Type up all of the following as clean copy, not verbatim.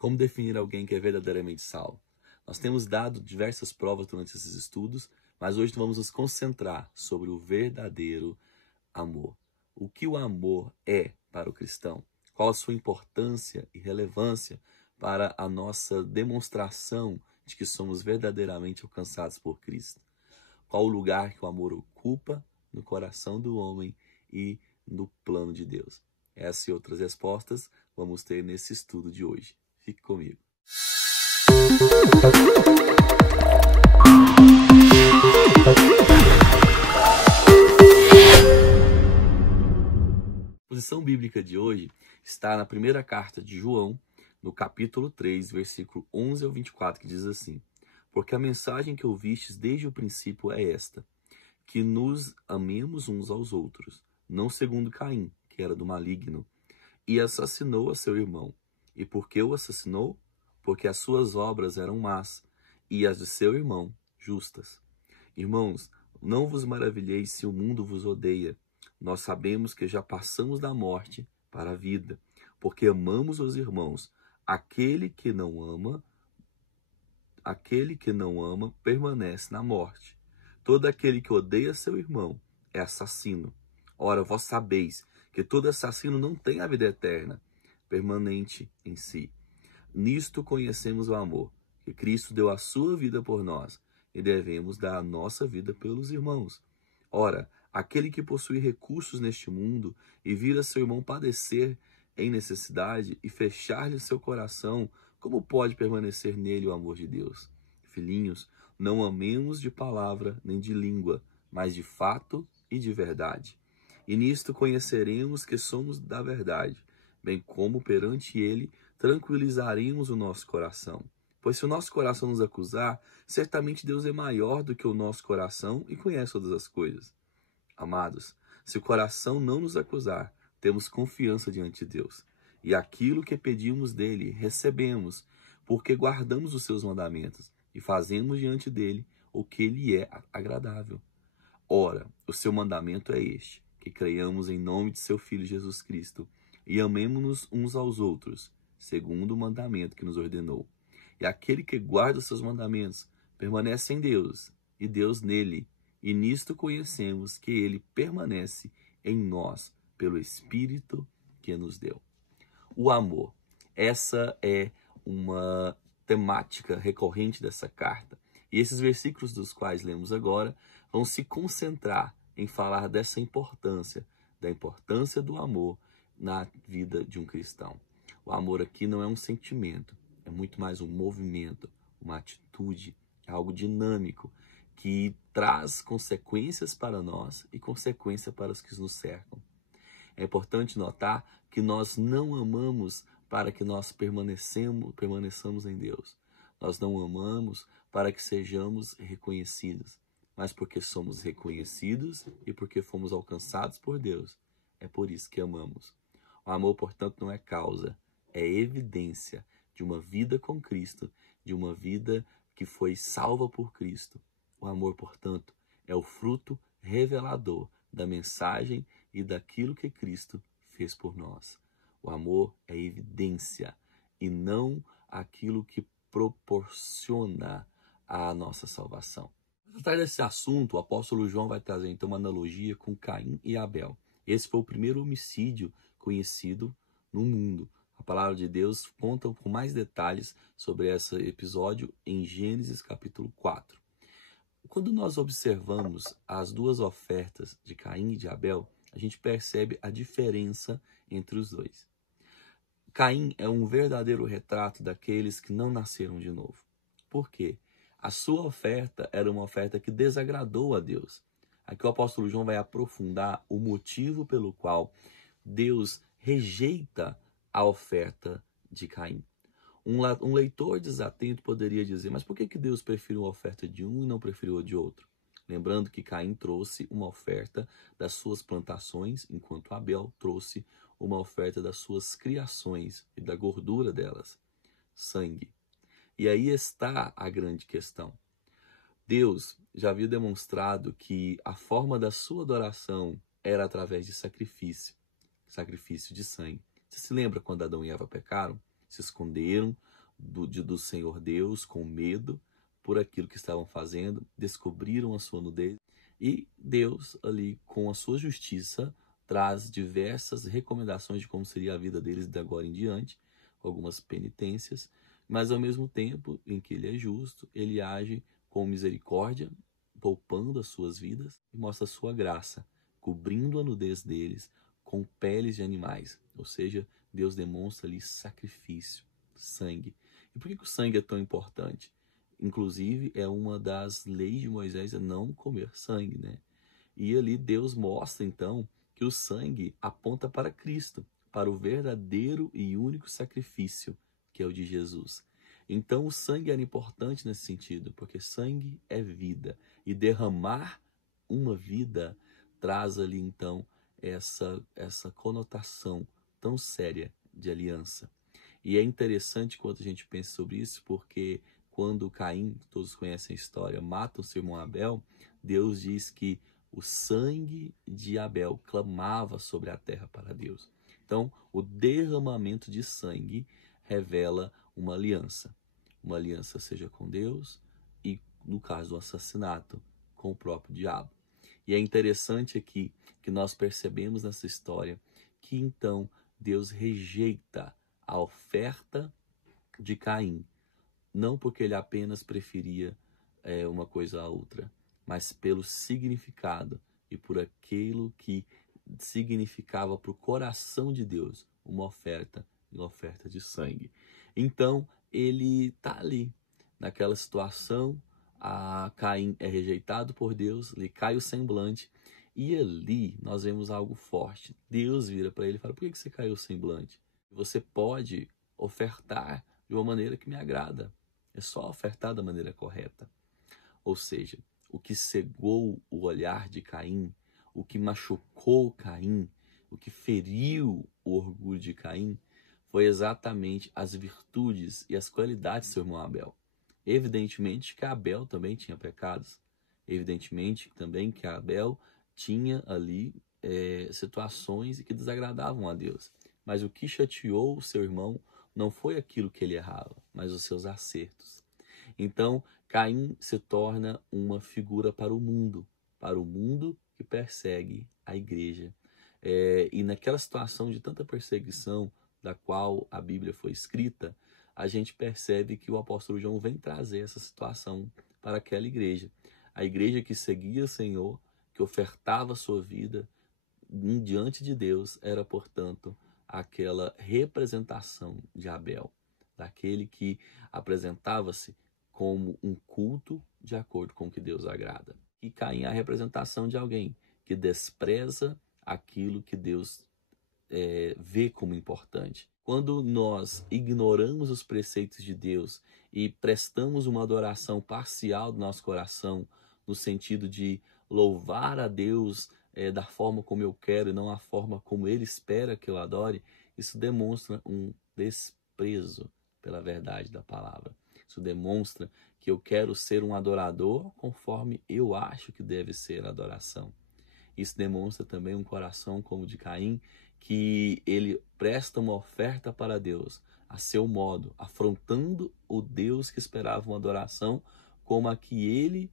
Como definir alguém que é verdadeiramente salvo? Nós temos dado diversas provas durante esses estudos, mas hoje vamos nos concentrar sobre o verdadeiro amor. O que o amor é para o cristão? Qual a sua importância e relevância para a nossa demonstração de que somos verdadeiramente alcançados por Cristo? Qual o lugar que o amor ocupa no coração do homem e no plano de Deus? Essas e outras respostas vamos ter nesse estudo de hoje. Fique comigo. A posição bíblica de hoje está na primeira carta de João, no capítulo 3, versículo 11 ao 24, que diz assim: Porque a mensagem que ouvistes desde o princípio é esta, que nos amemos uns aos outros, não segundo Caim, que era do maligno, e assassinou a seu irmão. E por que o assassinou? Porque as suas obras eram más, e as de seu irmão justas. Irmãos, não vos maravilheis se o mundo vos odeia. Nós sabemos que já passamos da morte para a vida, porque amamos os irmãos. Aquele que não ama permanece na morte. Todo aquele que odeia seu irmão é assassino. Ora, vós sabeis que todo assassino não tem a vida eterna permanente em si. Nisto conhecemos o amor, que Cristo deu a sua vida por nós, e devemos dar a nossa vida pelos irmãos. Ora, aquele que possui recursos neste mundo e vira seu irmão padecer em necessidade e fechar-lhe seu coração, como pode permanecer nele o amor de Deus? Filhinhos, não amemos de palavra nem de língua, mas de fato e de verdade. E nisto conheceremos que somos da verdade, bem como perante ele tranquilizaremos o nosso coração. Pois se o nosso coração nos acusar, certamente Deus é maior do que o nosso coração e conhece todas as coisas. Amados, se o coração não nos acusar, temos confiança diante de Deus. E aquilo que pedimos dele, recebemos, porque guardamos os seus mandamentos e fazemos diante dele o que lhe é agradável. Ora, o seu mandamento é este, que creiamos em nome de seu Filho Jesus Cristo e amemo-nos uns aos outros, segundo o mandamento que nos ordenou. E aquele que guarda os seus mandamentos permanece em Deus, e Deus nele. E nisto conhecemos que ele permanece em nós, pelo Espírito que nos deu. O amor. Essa é uma temática recorrente dessa carta. E esses versículos dos quais lemos agora vão se concentrar em falar dessa importância, da importância do amor na vida de um cristão. O amor aqui não é um sentimento, é muito mais um movimento, uma atitude, é algo dinâmico que traz consequências para nós e consequência para os que nos cercam. É importante notar que nós não amamos para que nós permaneçamos em Deus. Nós não amamos para que sejamos reconhecidos, mas porque somos reconhecidos e porque fomos alcançados por Deus. É por isso que amamos. O amor, portanto, não é causa, é evidência de uma vida com Cristo, de uma vida que foi salva por Cristo. O amor, portanto, é o fruto revelador da mensagem e daquilo que Cristo fez por nós. O amor é evidência e não aquilo que proporciona a nossa salvação. Atrás desse assunto, o apóstolo João vai trazer então uma analogia com Caim e Abel. Esse foi o primeiro homicídio conhecido no mundo. A palavra de Deus conta com mais detalhes sobre esse episódio em Gênesis capítulo 4. Quando nós observamos as duas ofertas de Caim e de Abel, a gente percebe a diferença entre os dois. Caim é um verdadeiro retrato daqueles que não nasceram de novo. Por quê? A sua oferta era uma oferta que desagradou a Deus. Aqui o apóstolo João vai aprofundar o motivo pelo qual Deus rejeita a oferta de Caim. Um leitor desatento poderia dizer, mas por que Deus preferiu a oferta de um e não preferiu a de outro? Lembrando que Caim trouxe uma oferta das suas plantações, enquanto Abel trouxe uma oferta das suas criações e da gordura delas, sangue. E aí está a grande questão. Deus já havia demonstrado que a forma da sua adoração era através de sacrifício de sangue. Você se lembra quando Adão e Eva pecaram? se esconderam do Senhor Deus com medo por aquilo que estavam fazendo, descobriram a sua nudez e Deus ali com a sua justiça traz diversas recomendações de como seria a vida deles de agora em diante, algumas penitências, mas ao mesmo tempo em que ele é justo, ele age com misericórdia, poupando as suas vidas e mostra a sua graça, cobrindo a nudez deles com peles de animais, ou seja, Deus demonstra ali sacrifício, sangue. E por que o sangue é tão importante? Inclusive, é uma das leis de Moisés não comer sangue, né? E ali Deus mostra, então, que o sangue aponta para Cristo, para o verdadeiro e único sacrifício, que é o de Jesus. Então, o sangue era importante nesse sentido, porque sangue é vida. E derramar uma vida traz ali, então, essa conotação tão séria de aliança. E é interessante quando a gente pensa sobre isso, porque quando Caim, todos conhecem a história, mata o seu irmão Abel, Deus diz que o sangue de Abel clamava sobre a terra para Deus. Então, o derramamento de sangue revela uma aliança seja com Deus e, no caso do assassinato, com o próprio diabo. E é interessante aqui que nós percebemos nessa história que então Deus rejeita a oferta de Caim, não porque ele apenas preferia uma coisa à outra, mas pelo significado e por aquilo que significava para o coração de Deus uma oferta de sangue. Então ele está ali, naquela situação, a Caim é rejeitado por Deus, lhe cai o semblante, e ali nós vemos algo forte. Deus vira para ele e fala: por que você caiu o semblante? Você pode ofertar de uma maneira que me agrada. É só ofertar da maneira correta. Ou seja, o que cegou o olhar de Caim, o que machucou Caim, o que feriu o orgulho de Caim, foi exatamente as virtudes e as qualidades do seu irmão Abel. Evidentemente que Abel também tinha pecados. Evidentemente também que Abel tinha ali situações que desagradavam a Deus. Mas o que chateou o seu irmão não foi aquilo que ele errava, mas os seus acertos. Então, Caim se torna uma figura para o mundo que persegue a igreja. E naquela situação de tanta perseguição da qual a Bíblia foi escrita, a gente percebe que o apóstolo João vem trazer essa situação para aquela igreja. A igreja que seguia o Senhor, que ofertava a sua vida diante de Deus, era, portanto, aquela representação de Abel, daquele que apresentava-se como um culto de acordo com o que Deus agrada. E Caim é a representação de alguém que despreza aquilo que Deus vê como importante. Quando nós ignoramos os preceitos de Deus e prestamos uma adoração parcial do nosso coração, no sentido de louvar a Deus da forma como eu quero e não a forma como Ele espera que eu adore, isso demonstra um desprezo pela verdade da palavra. Isso demonstra que eu quero ser um adorador conforme eu acho que deve ser a adoração. Isso demonstra também um coração como o de Caim, que ele presta uma oferta para Deus a seu modo, afrontando o Deus que esperava uma adoração como a que ele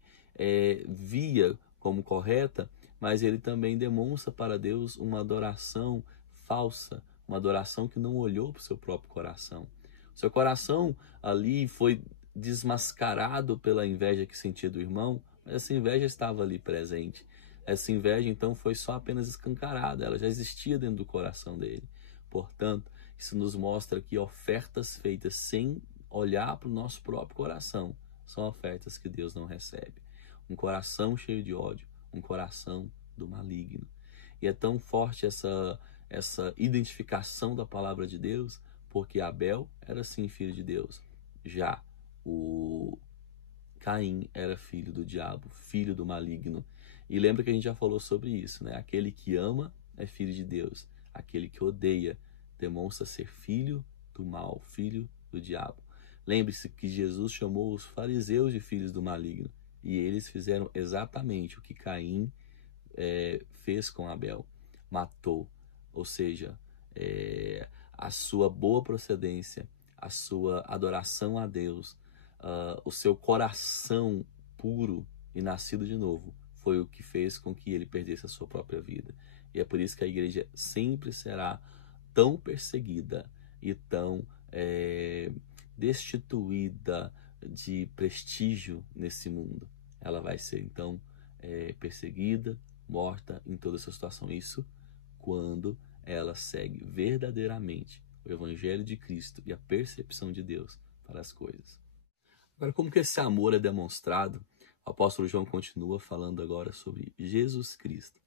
via como correta, mas ele também demonstra para Deus uma adoração falsa, uma adoração que não olhou para o seu próprio coração. O seu coração ali foi desmascarado pela inveja que sentia do irmão, mas essa inveja estava ali presente. Essa inveja, então, foi só apenas escancarada, ela já existia dentro do coração dele. Portanto, isso nos mostra que ofertas feitas sem olhar para o nosso próprio coração são ofertas que Deus não recebe. Um coração cheio de ódio, um coração do maligno. E é tão forte essa identificação da palavra de Deus, porque Abel era sim filho de Deus. Já o Caim era filho do diabo, filho do maligno. E lembra que a gente já falou sobre isso, né? Aquele que ama é filho de Deus. Aquele que odeia demonstra ser filho do mal, filho do diabo. Lembre-se que Jesus chamou os fariseus de filhos do maligno. E eles fizeram exatamente o que Caim fez com Abel. Matou. Ou seja, a sua boa procedência, a sua adoração a Deus, o seu coração puro e nascido de novo, foi o que fez com que ele perdesse a sua própria vida. E é por isso que a igreja sempre será tão perseguida e tão destituída de prestígio nesse mundo. Ela vai ser, então, perseguida, morta em toda essa situação. Isso quando ela segue verdadeiramente o Evangelho de Cristo e a percepção de Deus para as coisas. Agora, como que esse amor é demonstrado? O apóstolo João continua falando agora sobre Jesus Cristo.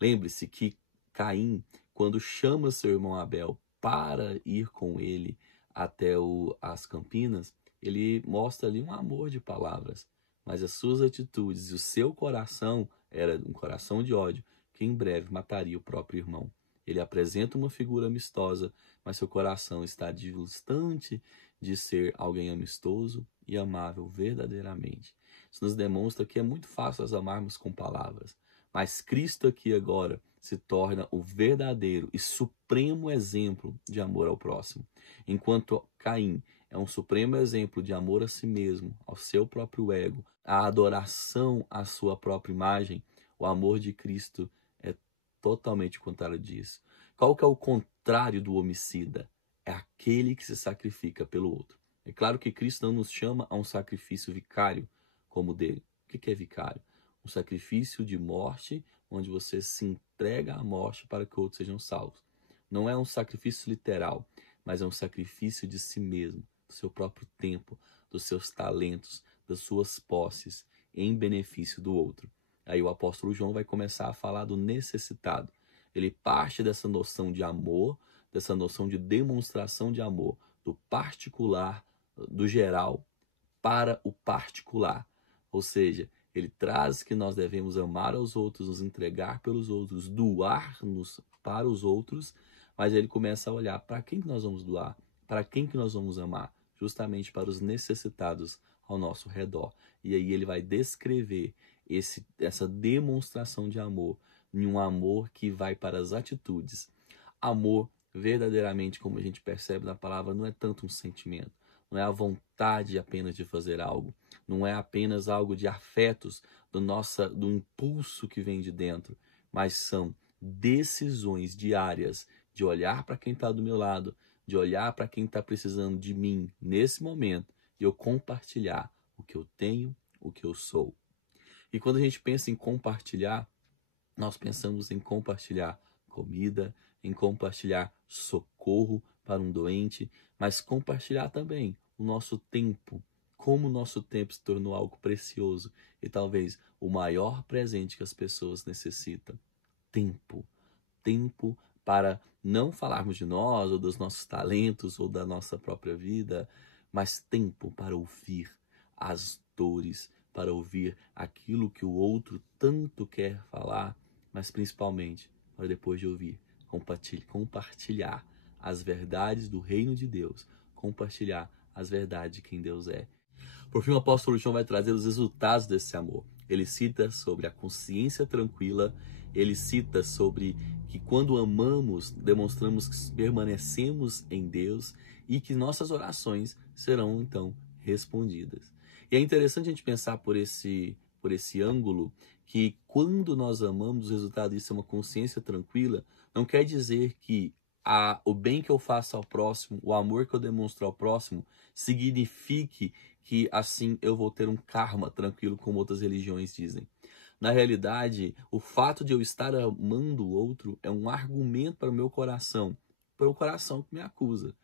Lembre-se que Caim, quando chama seu irmão Abel para ir com ele até as Campinas, ele mostra ali um amor de palavras, mas as suas atitudes e o seu coração era um coração de ódio, que em breve mataria o próprio irmão. Ele apresenta uma figura amistosa, mas seu coração está distante de ser alguém amistoso e amável verdadeiramente. Isso nos demonstra que é muito fácil nós amarmos com palavras, mas Cristo aqui agora se torna o verdadeiro e supremo exemplo de amor ao próximo. Enquanto Caim é um supremo exemplo de amor a si mesmo, ao seu próprio ego, a adoração à sua própria imagem, o amor de Cristo é totalmente o contrário disso. Qual que é o contrário do homicida? É aquele que se sacrifica pelo outro. É claro que Cristo não nos chama a um sacrifício vicário como o dele. O que é vicário? Um sacrifício de morte, onde você se entrega à morte para que outros sejam salvos. Não é um sacrifício literal, mas é um sacrifício de si mesmo, do seu próprio tempo, dos seus talentos, das suas posses, em benefício do outro. Aí o apóstolo João vai começar a falar do necessitado. Ele parte dessa noção de amor, dessa noção de demonstração de amor, do particular, do geral, para o particular. Ou seja, ele traz que nós devemos amar aos outros, nos entregar pelos outros, doar-nos para os outros, mas ele começa a olhar para quem que nós vamos doar, para quem que nós vamos amar, justamente para os necessitados ao nosso redor. E aí ele vai descrever essa demonstração de amor, em um amor que vai para as atitudes. Amor, verdadeiramente, como a gente percebe na palavra, não é tanto um sentimento, não é a vontade apenas de fazer algo, não é apenas algo de afetos do impulso que vem de dentro, mas são decisões diárias de olhar para quem está do meu lado, de olhar para quem está precisando de mim nesse momento e eu compartilhar o que eu tenho, o que eu sou. E quando a gente pensa em compartilhar, nós pensamos em compartilhar comida, em compartilhar socorro para um doente, mas compartilhar também o nosso tempo, como o nosso tempo se tornou algo precioso e talvez o maior presente que as pessoas necessitam. Tempo. Tempo para não falarmos de nós, ou dos nossos talentos, ou da nossa própria vida, mas tempo para ouvir as dores, para ouvir aquilo que o outro tanto quer falar, mas principalmente para depois de ouvir, compartilhar as verdades do reino de Deus, compartilhar as verdades de quem Deus é. Por fim, o apóstolo João vai trazer os resultados desse amor. Ele cita sobre a consciência tranquila, ele cita sobre que quando amamos, demonstramos que permanecemos em Deus e que nossas orações serão, então, respondidas. E é interessante a gente pensar por esse ângulo que quando nós amamos, o resultado disso é uma consciência tranquila, não quer dizer que o bem que eu faço ao próximo, o amor que eu demonstro ao próximo, signifique que assim eu vou ter um karma tranquilo, como outras religiões dizem. Na realidade, o fato de eu estar amando o outro é um argumento para o meu coração, para o coração que me acusa.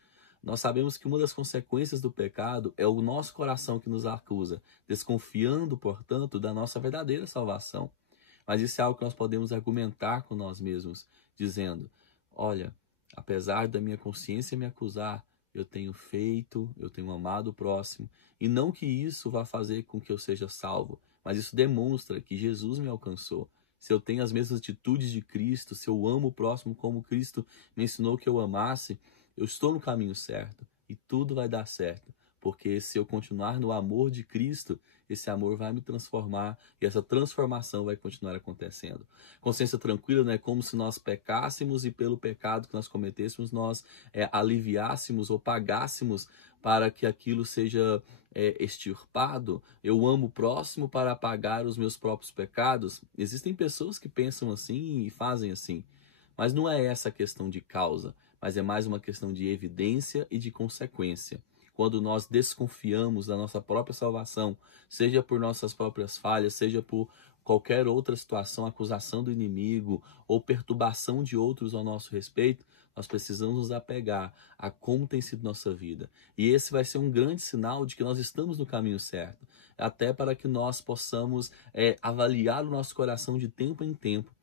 Nós sabemos que uma das consequências do pecado é o nosso coração que nos acusa, desconfiando, portanto, da nossa verdadeira salvação. Mas isso é algo que nós podemos argumentar com nós mesmos, dizendo, olha, apesar da minha consciência me acusar, eu tenho amado o próximo, e não que isso vá fazer com que eu seja salvo, mas isso demonstra que Jesus me alcançou. Se eu tenho as mesmas atitudes de Cristo, se eu amo o próximo como Cristo me ensinou que eu amasse, eu estou no caminho certo e tudo vai dar certo, porque se eu continuar no amor de Cristo, esse amor vai me transformar e essa transformação vai continuar acontecendo. Consciência tranquila não é como se nós pecássemos e pelo pecado que nós cometêssemos nós aliviássemos ou pagássemos para que aquilo seja extirpado. Eu amo o próximo para apagar os meus próprios pecados. Existem pessoas que pensam assim e fazem assim, mas não é essa a questão de causa, mas é mais uma questão de evidência e de consequência. Quando nós desconfiamos da nossa própria salvação, seja por nossas próprias falhas, seja por qualquer outra situação, acusação do inimigo ou perturbação de outros ao nosso respeito, nós precisamos nos apegar a como tem sido nossa vida. E esse vai ser um grande sinal de que nós estamos no caminho certo, até para que nós possamos avaliar o nosso coração de tempo em tempo.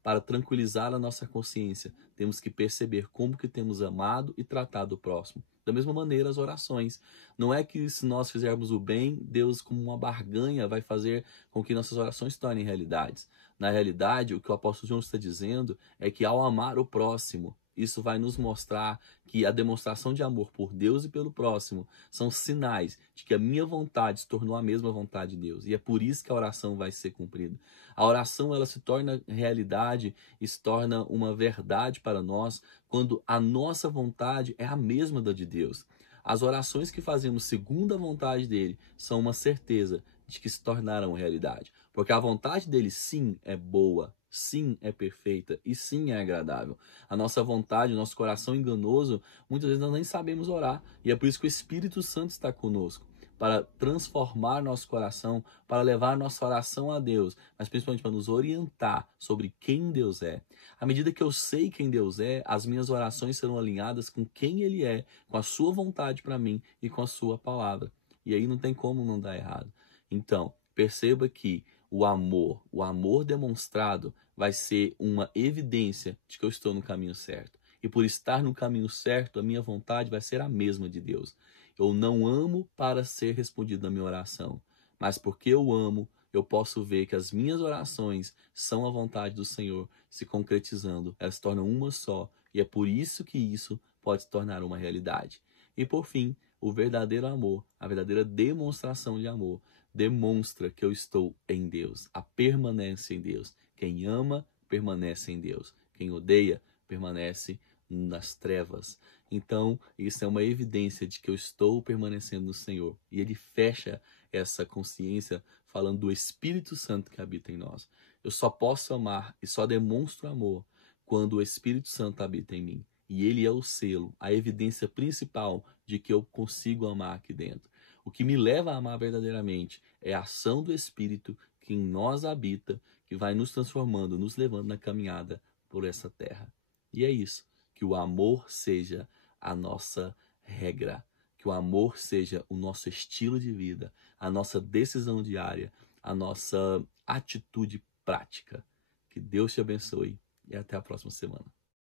Para tranquilizar a nossa consciência, temos que perceber como que temos amado e tratado o próximo. Da mesma maneira, as orações. Não é que se nós fizermos o bem, Deus, como uma barganha, vai fazer com que nossas orações se tornem realidades. Na realidade, o que o apóstolo João está dizendo é que ao amar o próximo, isso vai nos mostrar que a demonstração de amor por Deus e pelo próximo são sinais de que a minha vontade se tornou a mesma vontade de Deus. E é por isso que a oração vai ser cumprida. A oração ela se torna realidade e se torna uma verdade para nós quando a nossa vontade é a mesma da de Deus. As orações que fazemos segundo a vontade dele são uma certeza de que se tornarão realidade. Porque a vontade dele sim é boa, sim é perfeita e sim é agradável. A nossa vontade, o nosso coração enganoso, muitas vezes nós nem sabemos orar. E é por isso que o Espírito Santo está conosco, para transformar nosso coração, para levar nossa oração a Deus, mas principalmente para nos orientar sobre quem Deus é. À medida que eu sei quem Deus é, as minhas orações serão alinhadas com quem Ele é, com a sua vontade para mim e com a sua palavra. E aí não tem como não dar errado. Então, perceba que o amor demonstrado vai ser uma evidência de que eu estou no caminho certo. E por estar no caminho certo, a minha vontade vai ser a mesma de Deus. Eu não amo para ser respondido na minha oração, mas porque eu amo, eu posso ver que as minhas orações são a vontade do Senhor se concretizando. Elas se tornam uma só, e é por isso que isso pode se tornar uma realidade. E por fim, o verdadeiro amor, a verdadeira demonstração de amor, demonstra que eu estou em Deus, a permanência em Deus. Quem ama, permanece em Deus. Quem odeia, permanece nas trevas. Então, isso é uma evidência de que eu estou permanecendo no Senhor. E ele fecha essa consciência falando do Espírito Santo que habita em nós. Eu só posso amar e só demonstro amor quando o Espírito Santo habita em mim. E ele é o selo, a evidência principal de que eu consigo amar aqui dentro. O que me leva a amar verdadeiramente é a ação do Espírito que em nós habita, que vai nos transformando, nos levando na caminhada por essa terra. E é isso, que o amor seja a nossa regra, que o amor seja o nosso estilo de vida, a nossa decisão diária, a nossa atitude prática. Que Deus te abençoe e até a próxima semana.